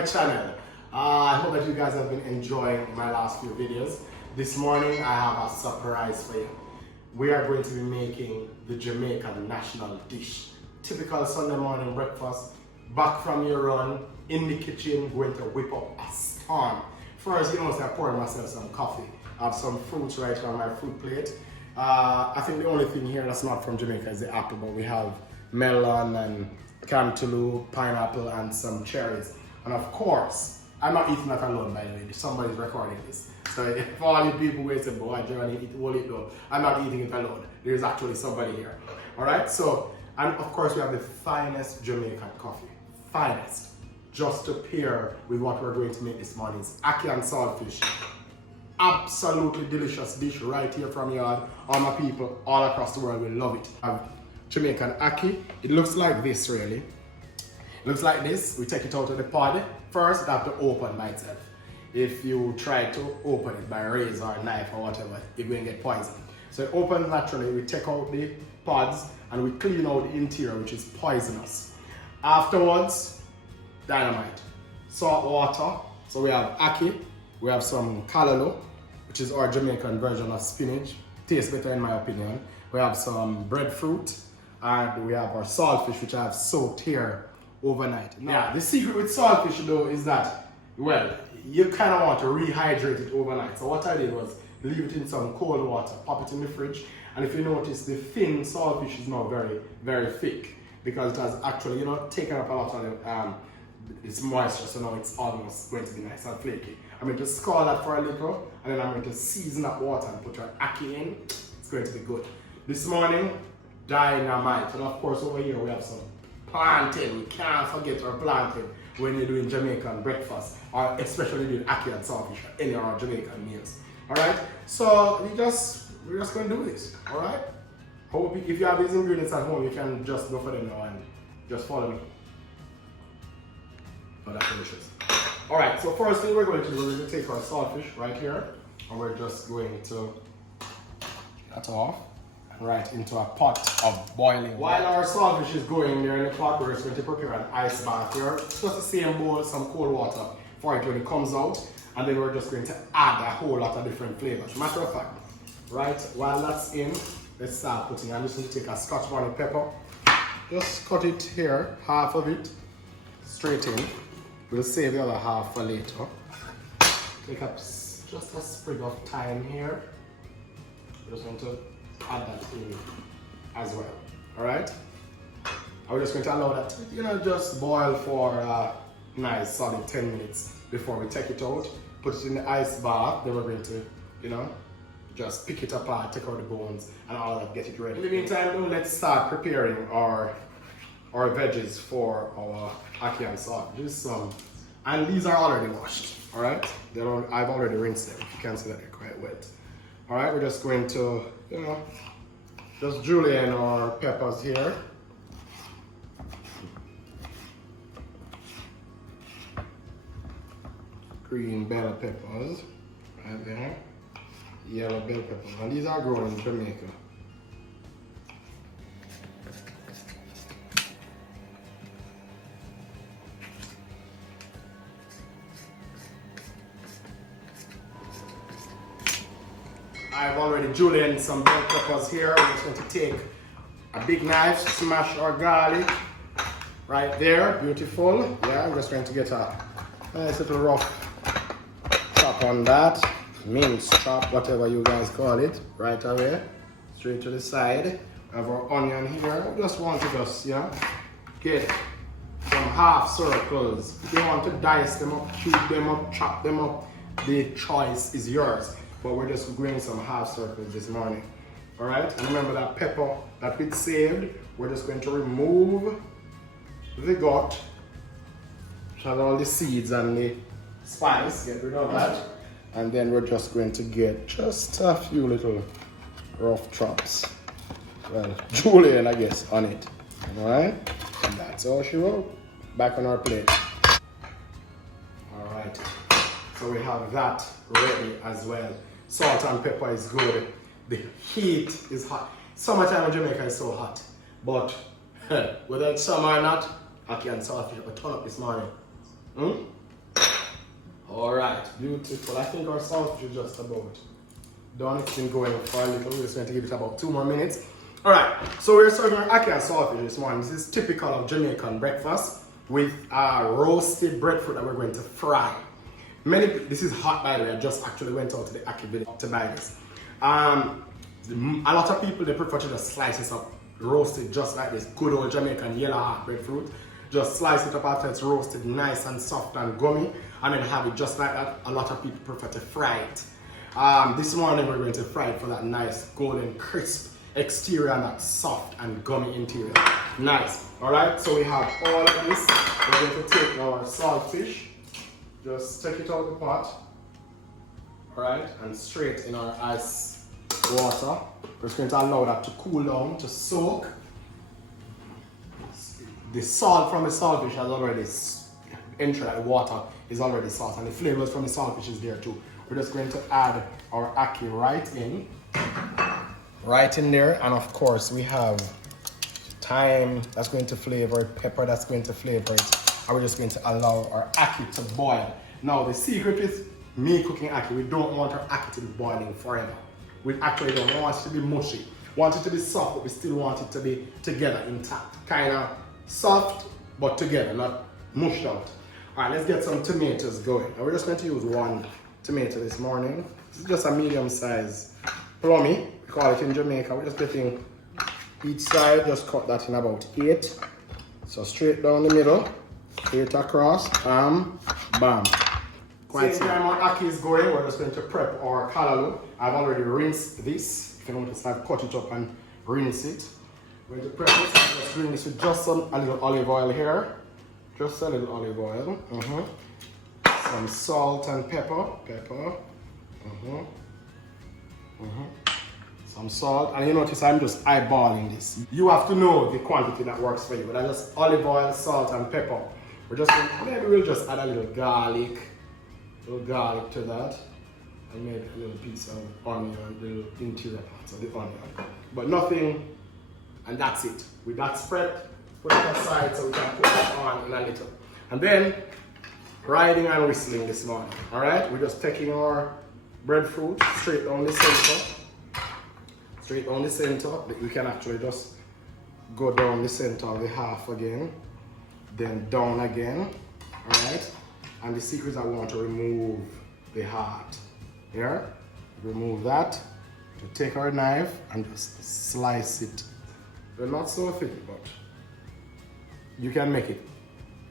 my channel. I hope that you guys have been enjoying my last few videos. This morning I have a surprise for you. We are going to be making the Jamaican national dish. Typical Sunday morning breakfast. Back from your run, in the kitchen, going to whip up a storm. First, you know, I poured myself some coffee. I have some fruits right here on my fruit plate. I think the only thing here that's not from Jamaica is the apple, but we have melon and cantaloupe, pineapple, and some cherries. And of course, I'm not eating that alone, by the way. Somebody's recording this. So if all you people wait and boy, Jeronimos, eat all it though, I'm not eating it alone. There's actually somebody here. Alright, so, and of course we have the finest Jamaican coffee. Finest. Just to pair with what we're going to make this morning. It's Ackee and Saltfish. Absolutely delicious dish right here from yard. All my people all across the world will love it. I have Jamaican Ackee. It looks like this really. It looks like this. We take it out of the pod. First, it have to open by itself. If you try to open it by a razor or knife or whatever, you're going to get poisoned. So it opens naturally. We take out the pods and we clean out the interior, which is poisonous. Afterwards, dynamite, salt water. So we have Ackee. We have some callaloo, which is our Jamaican version of spinach. Tastes better in my opinion. We have some breadfruit, and we have our saltfish, which I have soaked here overnight. Now, yeah, the secret with saltfish though is that, well, you kind of want to rehydrate it overnight. So what I did was leave it in some cold water, pop it in the fridge, and if you notice, the thin saltfish is now very, very thick because it has actually, you know, taken up a lot of it's moisture, so now it's almost going to be nice and flaky. I'm going to scald that for a little, and then I'm going to season that water and put your Ackee in. It's going to be good. This morning, dynamite. And of course over here we have some plantain. We can't forget our plantain when you're doing Jamaican breakfast, or especially doing Ackee and Saltfish or any of our Jamaican meals. Alright? So we're just going to do this. Alright? Hope if you have these ingredients at home, you can just go for them now and just follow me. Oh, that's delicious. Alright, so first thing we're going to do, we're going to take our saltfish right here, and we're just going to get that off and right into a pot of boiling water. While our saltfish is going there in the pot, we're just going to prepare an ice bath here. It's just the same bowl, some cold water for it when it comes out, and then we're just going to add a whole lot of different flavors. Matter of fact, right, while that's in, let's start putting, I'm just going to take a Scotch bonnet pepper, just cut it here, half of it, straight in. We'll save the other half for later. Take up just a sprig of thyme here. We're just going to add that in as well. Alright? We're just going to allow that, you know, just boil for a nice solid 10 minutes before we take it out. Put it in the ice bath. Then we're going to, you know, just pick it apart, take out the bones and all that, get it ready. In the meantime though, let's start preparing our veggies for our Ackee and Saltfish. And these are already washed, all right? I've already rinsed them. You can see that they're quite wet. All right, we're just going to, you know, just julienne our peppers here. Green bell peppers, right there. Yellow bell peppers, and these are grown in Jamaica. I've already julienned some bell peppers here. I'm just going to take a big knife, smash our garlic right there. Beautiful. Yeah, I'm just going to get a nice little rough chop on that. Mince chop, whatever you guys call it, right away. Straight to the side. I have our onion here. I just want to just, you know, get some half circles. If you want to dice them up, cube them up, chop them up, the choice is yours. But we're just growing some half circles this morning. Alright? And remember that pepper that we saved, we're just going to remove the gut, which has all the seeds and the spice, get rid of that. And then we're just going to get just a few little rough chops. Well, julienne, I guess, on it. Alright? And that's all she wrote. Back on our plate. Alright. So we have that ready as well. Salt and pepper is good. The heat is hot. Summertime in Jamaica is so hot. But whether it's summer or not, Ackee and Saltfish will turn up this morning. Alright, beautiful. I think our saltfish is just about done. It's been going for a little. We're just going to give it about 2 more minutes. Alright, so we're serving our ackee and saltfish this morning. This is typical of Jamaican breakfast with roasted breadfruit that we're going to fry. This is hot, by the way. I just actually went out to the Ackee village to buy this. A lot of people, they prefer to just slice it up, roast it just like this. Good old Jamaican yellow heart breadfruit. Just slice it up after it's roasted, nice and soft and gummy, and then have it just like that. A lot of people prefer to fry it. This morning we're going to fry it for that nice golden crisp exterior and that soft and gummy interior. Nice. Alright, so we have all of this. We're going to take our saltfish, just take it out of the pot. Alright, and straight in our ice water. We're just going to allow that to cool down, to soak. The salt from the saltfish has already entered, the water is already salt, and the flavors from the saltfish is there too. We're just going to add our ackee right in there, and of course we have thyme that's going to flavor it, pepper that's going to flavor it, and we're just going to allow our ackee to boil. Now the secret with me cooking ackee, we don't want our ackee to be boiling forever. We actually don't want it to be mushy. We want it to be soft, but we still want it to be together, intact. Kind of soft, but together, not mushed out. Alright, let's get some tomatoes going. And we're just going to use 1 tomato this morning. This is just a medium size plummy. We call it in Jamaica. We're just getting each side, just cut that in about 8. So straight down the middle, 8 across, bam, bam. Same time our ackee is going, we're just going to prep our callaloo. I've already rinsed this. You can notice I've cut it up and rinse it. We're going to prep this. I'm just doing this with just a little olive oil here. Just a little olive oil. Some salt and pepper. Some salt. And you notice I'm just eyeballing this. You have to know the quantity that works for you. But I just olive oil, salt, and pepper. We're just going to, maybe we'll just add a little garlic. A little garlic to that. And maybe a little piece of onion, little interior parts of the onion. But nothing. And that's it. With that spread, put it aside so we can put that on in a little. And then, riding and whistling this morning. Alright, we're just taking our breadfruit straight down the center. Straight down the center. We can actually just go down the center of the half again. Then down again. Alright. And the secret is I want to remove the heart. Here. Remove that. To take our knife and just slice it. They're not so thick, but you can make it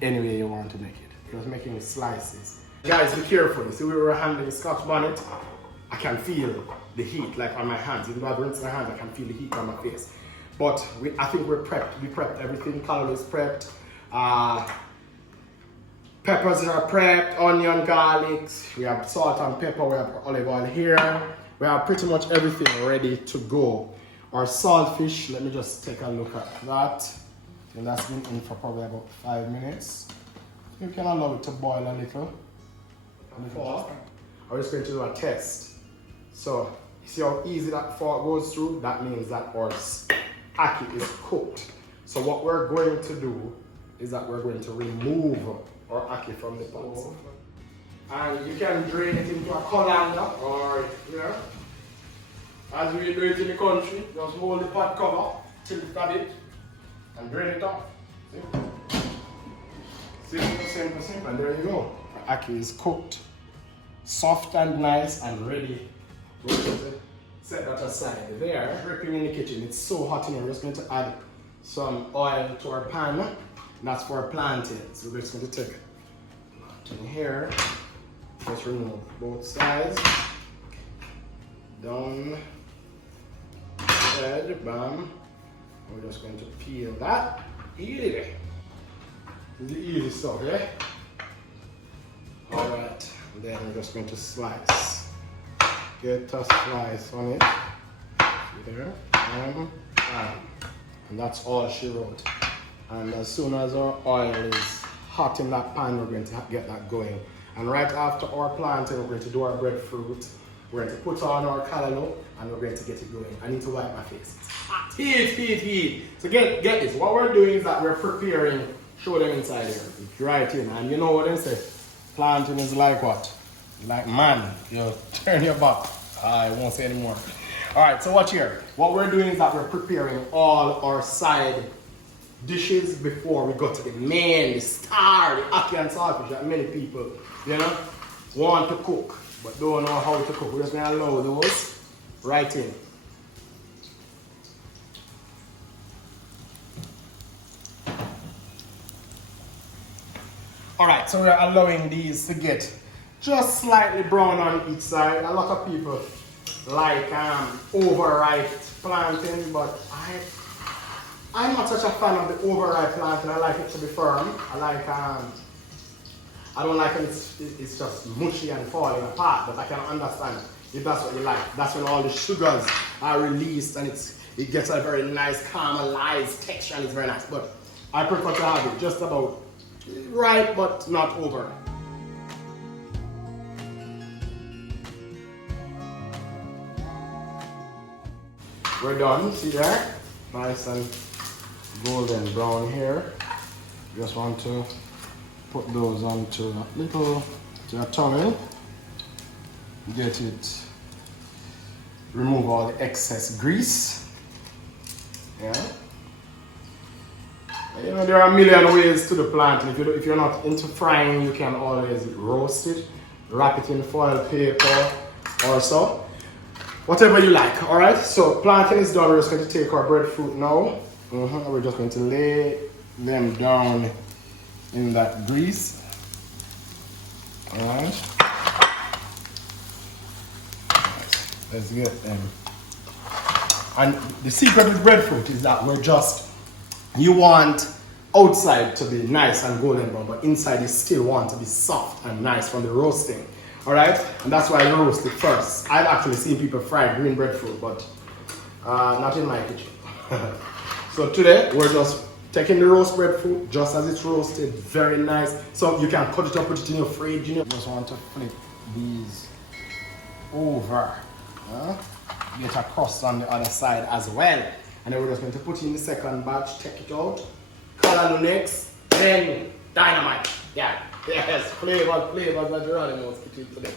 any way you want to make it. Just making slices. Guys, be careful. You see, we were handling Scotch bonnet. I can feel the heat like on my hands. Even though I've rinsed my hands, I can feel the heat on my face. But I think we're prepped. We prepped everything. Callaloo is prepped. Peppers are prepped. Onion, garlic. We have salt and pepper. We have olive oil here. We have pretty much everything ready to go. Our saltfish, let me just take a look at that. And that's been in for probably about 5 minutes. You can allow it to boil a little. I'm just going to do a test. So, you see how easy that fork goes through? That means that our ackee is cooked. So what we're going to do is that we're going to remove our ackee from the pot. And you can drain it into a colander or, as we do it in the country, just hold the pot cover, tilt it a bit, and drain it off. Simple, and there you go. Our ackee is cooked, soft and nice and ready. We're going to set that aside. There, dripping in the kitchen. It's so hot in here. We're just going to add some oil to our pan. And that's for our plantain. So we're just going to take plantain here. Just remove both sides. Down. Head, bam. We're just going to peel that. Eat it. This is the easy stuff, yeah? Alright, then we're just going to slice. Get a slice on it. There. And that's all she wrote. And as soon as our oil is hot in that pan, we're going to get that going. And right after our plantain, we're going to do our breadfruit. We're going to put on our callaloo and we're going to get it going. I need to wipe my face. It's hot. Heat. So get this. What we're doing is that we're preparing, show them inside here. Right in. And you know what they say? Planting is like what? Like man, you turn your back. I won't say anymore. Alright, so watch here. What we're doing is that we're preparing all our side dishes before we go to the main, the star, the Ackee and Saltfish that many people, want to cook but don't know how to cook. We're just gonna allow those right in. Alright, so we're allowing these to get just slightly brown on each side. A lot of people like overripe plantain, but I'm not such a fan of the overripe plantain. I like it to be firm. I don't like when it's just mushy and falling apart, but I can understand if that's what you like. That's when all the sugars are released and it gets a very nice caramelized texture and it's very nice. But I prefer to have it just about right, but not over. We're done, see there? Nice and golden brown here. Just want to put those onto a little towel. Get it, remove all the excess grease. Yeah. You know, there are a million ways to the plantain. If you're not into frying, you can always roast it, wrap it in foil paper or so. Whatever you like, alright? So plantain is done. We're just going to take our breadfruit now. We're just going to lay them down in that grease. Alright. Let's get them. And the secret with breadfruit is that you want outside to be nice and golden brown, but inside you still want to be soft and nice from the roasting. Alright? And that's why I roast it first. I've actually seen people fry green breadfruit, but not in my kitchen. So today we're just taking the roast breadfruit just as it's roasted, very nice. So you can cut it up, put it in your fridge. You just want to flip these over. Get a crust on the other side as well. And then we're just going to put in the second batch, take it out, color next, then dynamite. Yeah, yes, flavors that Jeronimos kitchen today.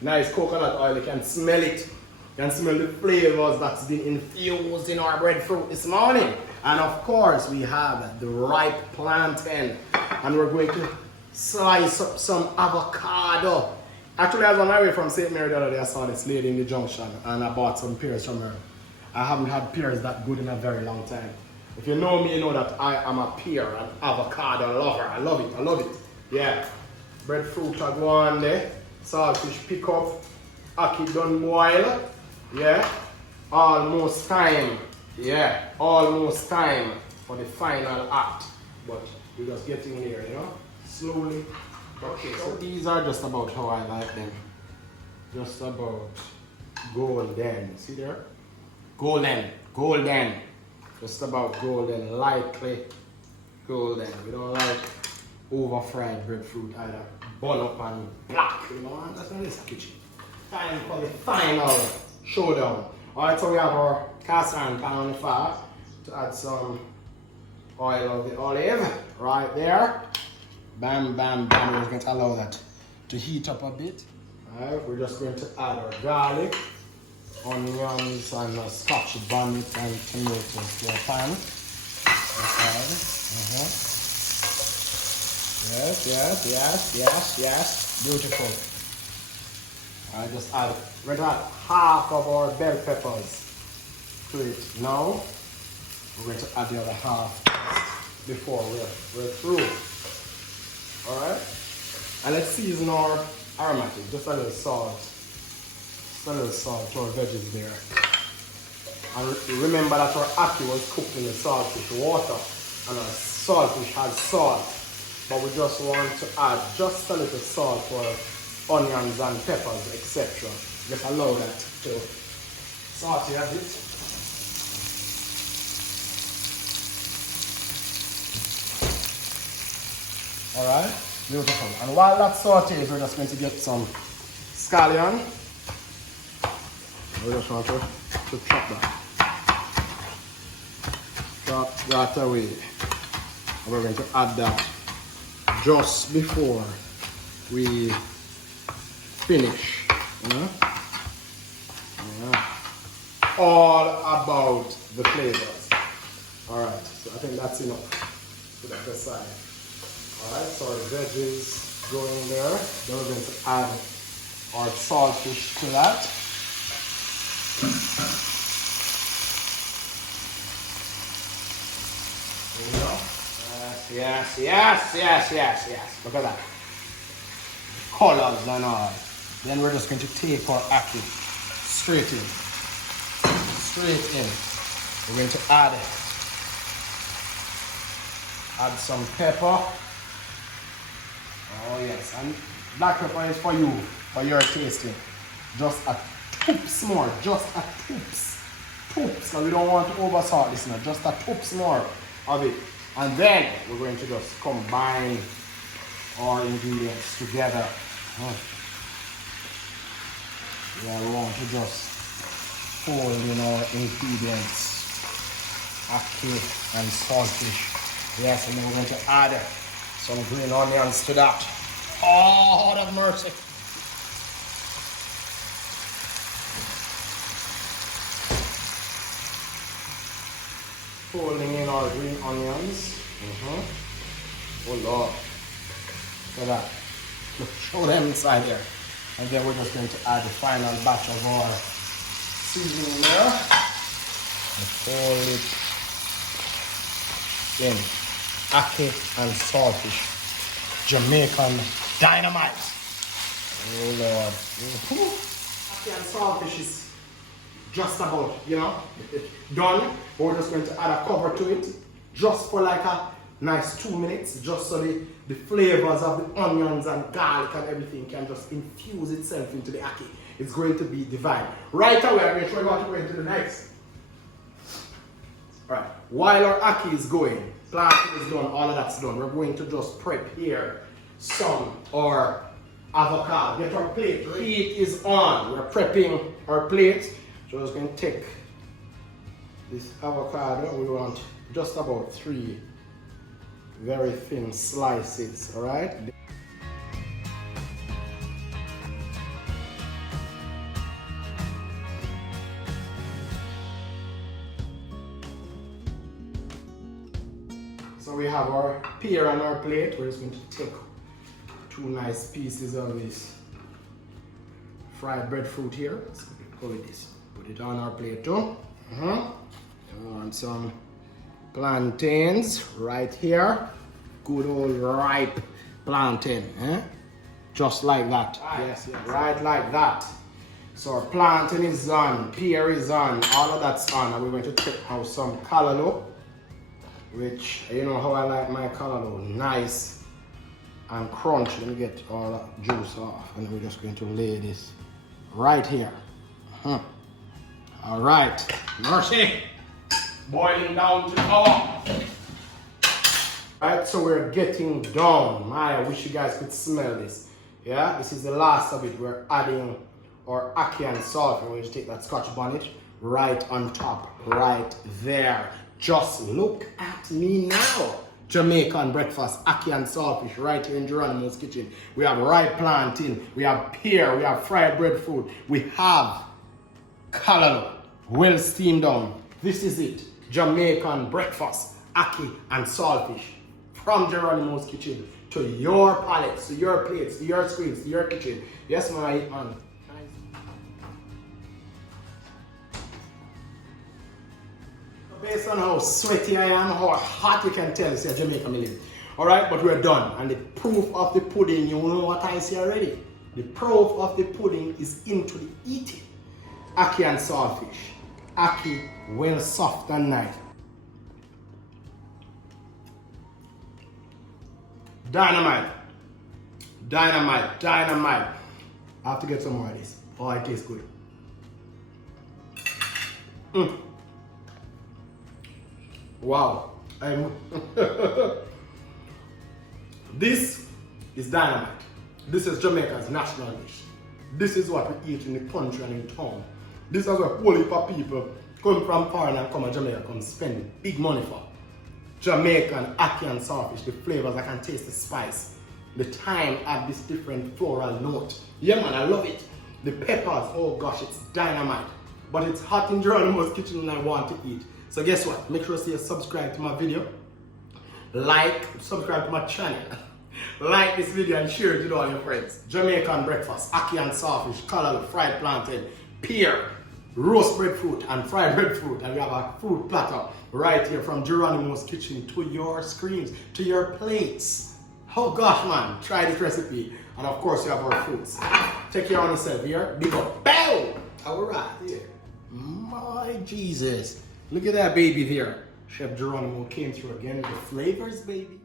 Nice coconut oil, you can smell it. You can smell the flavors that's been infused in our breadfruit this morning. And of course, we have the ripe plantain. And we're going to slice up some avocado. Actually, I was on my way from St. Mary the other day. I saw this lady in the junction and I bought some pears from her. I haven't had pears that good in a very long time. If you know me, you know that I am a pear and avocado lover. I love it. Yeah. Breadfruit I go on there. Saltfish pick up. Ackee done boil. Yeah. Almost time. Yeah. Almost time for the final act. But we're just getting there, you know. Slowly. Okay, so these are just about how I like them. Just about golden. See there? Golden. Just about golden, lightly golden. We don't like over fried breadfruit either. Burn up and black, you know, and that's when it's kitchen. Time for the final showdown. Alright, so we have our cast iron pan on the fire to add some oil of the olive right there. Bam. We're just going to allow that to heat up a bit. Alright, we're just going to add our garlic, onions, and scotch bonnet and tomatoes to our pan. Yes. Beautiful. I just add, we're going to add half of our bell peppers to it now. We're going to add the other half before we're through. Alright? And let's season our aromatic, just a little salt. Just a little salt to our veggies there. And remember that our Ackee was cooked in the saltfish water. And our saltfish has salt. But we just want to add just a little salt to our onions and peppers, etc. Just allow that to saute a bit. Alright, beautiful. And while that sautees, we're just going to get some scallion. We just want to chop that. Chop that away. And we're going to add that just before we finish. All about the flavors. Alright, so I think that's enough. Put that aside. Alright, so our veggies go in there. Then we're going to add our saltfish to that. There you go. Yes. Look at that. Colors and all. Then we're just going to take our ackee straight in. We're going to add some pepper. Oh yes, and black pepper is for you, for your tasting. Just a toops more, just a toops. Now we don't want to over salt this now, just a toops more of it. And then we're going to just combine our ingredients together. Yeah, we want to just fold in our ingredients, ackee and saltfish. Yes, and then we're going to add some green onions to that. Oh, have mercy. Folding in our green onions. Oh Lord. Look at that. Look, show them inside there. And then we're just going to add the final batch of our seasoning there. And fold it in. Ackee and saltfish. Jamaican dynamite. Oh Lord. Ackee and saltfish is just about, done. But we're just going to add a cover to it. Just for like a nice 2 minutes. Just so the flavors of the onions and garlic and everything can just infuse itself into the ackee. It's going to be divine. Right away, I'm going to show you how to go into the next. Alright, while our ackee is going, planting is done, all of that's done, we're going to just prep here some our avocado. Get our plate. Heat is on. We're prepping our plate. So we're just going to take this avocado. We want just about 3 very thin slices, alright? So we have our pear on our plate. We're just going to take 2 nice pieces of this fried breadfruit here. Let's go with this. Put it on our plate too. And some plantains right here. Good old ripe plantain. Just like that. Yes. Right like that. So our plantain is on, pear is on, all of that's on. And we're going to take out some callaloo, which you know how I like my callaloo. Nice and crunchy. Let me get all that juice off. And we're just going to lay this right here. All right, mercy. Boiling down to the hour. Right, so we're getting done. I wish you guys could smell this. Yeah, this is the last of it. We're adding our ackee and salt. We're going to take that scotch bonnet right on top, right there. Just look at me now. Jamaican breakfast, ackee and saltfish right here in Jeronimos kitchen. We have ripe plantain, we have pear, we have fried breadfruit, we have callaloo, well steamed down. This is it. Jamaican breakfast, ackee and saltfish from Jeronimos kitchen to your palates, to your plates, to your screens, to your kitchen. Yes, my man. Based on how sweaty I am, how hot you can tell, say Jamaica me live. Alright, but we're done. And the proof of the pudding, you know what I say already? The proof of the pudding is into the eating. Ackee and saltfish. Ackee, well soft and nice. Dynamite. Dynamite, dynamite. I have to get some more of this. Oh, it tastes good. Wow. This is dynamite. This is Jamaica's national dish. This is what we eat in the country and in town. This is what whole heap of people come from foreign and come to Jamaica, come spend big money for. Jamaican ackee and saltfish, the flavors, I can taste the spice. The thyme add this different floral note. Yeah man, I love it. The peppers, oh gosh, it's dynamite. But it's hot in Jeronimos kitchen and I want to eat. So guess what? Make sure you subscribe to my video. Like, subscribe to my channel. Like this video and share it with all your friends. Jamaican breakfast, ackee and saltfish, collard, fried plantain, pear, roast breadfruit and fried breadfruit. And we have a fruit platter right here from Jeronimos kitchen to your screens, to your plates. Oh gosh man, try this recipe. And of course you have our fruits. Take care of yourself here. Big up. Bow! Alright, here. My Jesus. Look at that baby here. Chef Jeronimo came through again with the flavors, baby.